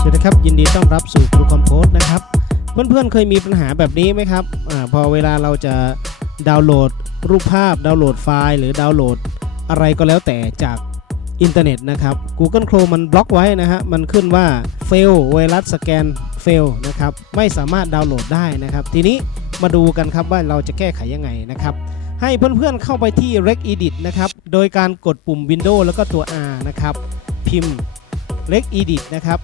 สวัสดีครับยินดีต้อนรับสู่ครูคอมโพสนะครับ เพื่อนๆเคยมีปัญหาแบบนี้ไหมครับอพอเวลาเราจะดาวน์โหลดรูปภาพ ดาวน์โหลดไฟล์ หรือดาวน์โหลดอะไรก็แล้วแต่จากอินเทอร์เน็ตนะครับ Google Chrome มันบล็อกไว้นะฮะ มันขึ้นว่า fail ไวรัสสแกน fail นะครับ ไม่สามารถดาวน์โหลดได้นะครับ ทีนี้มาดูกันครับว่าเราจะแก้ไขยังไงนะครับ ให้เพื่อนๆเข้าไปที่ Rec Edit นะครับ โดยการกดปุ่ม Windows แล้วก็ตัว R นะครับ พิมพ์ Rec Edit นะครับ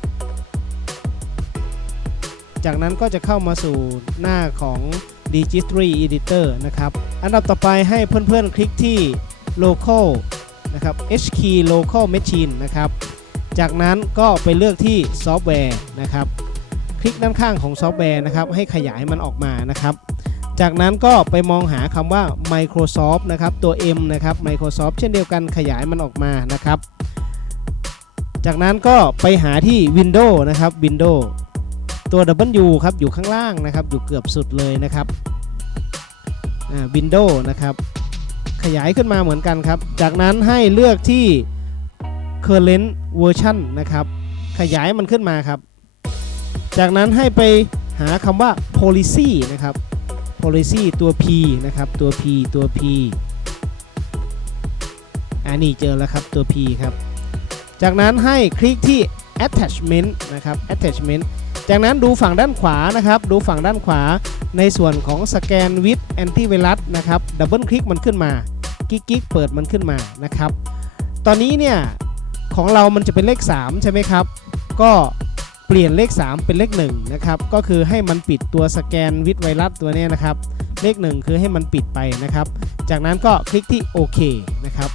จากนั้นก็จะเข้ามาสู่หน้าของ Registry Editor นะครับ อันดับต่อไปให้เพื่อนๆ คลิกที่ Local นะครับ H key Local Machine นะครับ จากนั้นก็ไปเลือกที่ Software นะครับ คลิกด้านข้างของซอฟต์แวร์นะครับ ให้ขยายมันออกมานะครับ จากนั้นก็ไปมองหาคำว่า Microsoft นะครับ ตัว M นะครับ Microsoft เช่นเดียวกันขยายมันออกมานะครับ จากนั้นก็ไปหาที่ Windows นะครับ Windows ตัว W ครับอยู่ข้างล่างนะครับ อยู่เกือบสุดเลยนะครับอ่า Windows นะครับ ขยายขึ้นมาเหมือนกันครับ จากนั้นให้เลือกที่ current version นะครับ ขยายมันขึ้นมาครับ จากนั้นให้ไปหาคำว่า policy นะครับ policy ตัว P นะครับ ตัว P ตัว P อันนี้เจอแล้วครับตัว P ครับ จากนั้นให้คลิกที่ attachment นะครับ attachment จากนั้นดูฝั่งด้านขวานะครับ ดูฝั่งด้านขวาในส่วนของสแกนวิดแอนตี้ไวรัสนะครับ ดับเบิลคลิกมันขึ้นมา กิ๊กกิ๊กเปิดมันขึ้นมานะครับ ตอนนี้เนี่ยของเรามันจะเป็นเลข 3 ใช่ไหมครับ ก็เปลี่ยนเลข 3 เป็นเลข1นะครับ ก็คือให้มันปิดตัวสแกนวิดไวรัสตัวนี้นะครับ เลข 1 คือให้มันปิดไปนะครับ จากนั้นก็คลิกที่โอเคนะครับ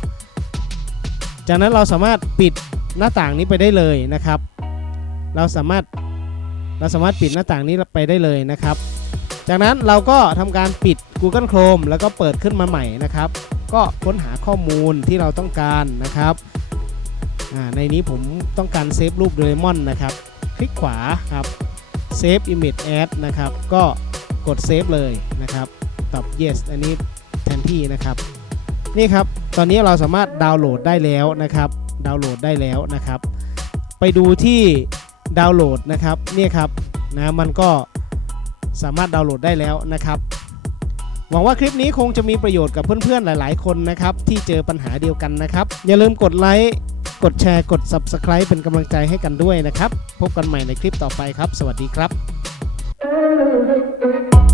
จากนั้นเราสามารถปิด หน้าต่างนี้ไปได้เลยนะครับ เราสามารถเราสามารถปิดหน้าต่างนี้ไปได้เลยนะครับ จากนั้นเราก็ทำการปิด Google Chrome แล้วก็เปิดขึ้นมาใหม่นะครับ ก็ค้นหาข้อมูลที่เราต้องการนะครับอ่าในนี้ผมต้องการเซฟรูปโดเรมอนนะครับ คลิกขวาครับ Save Image As นะครับ ก็กดเซฟเลยนะครับ ตอบ yes อันนี้แทนที่นะครับ นี่ครับ ตอนนี้เราสามารถดาวน์โหลดได้แล้วนะครับ ดาวน์โหลดได้แล้วนะครับ ไปดูที่ดาวน์โหลดนะครับเนี่ยครับนะมันก็สามารถดาวน์โหลดได้แล้วนะครับ หวังว่าคลิปนี้คงจะมีประโยชน์กับเพื่อนๆหลาย ๆ คนนะครับ ที่เจอปัญหาเดียวกันนะครับ อย่าลืมกดไลค์กดแชร์กด Subscribe เป็นกำลังใจให้กันด้วยนะครับ พบกันใหม่ในคลิปต่อไปครับ สวัสดีครับ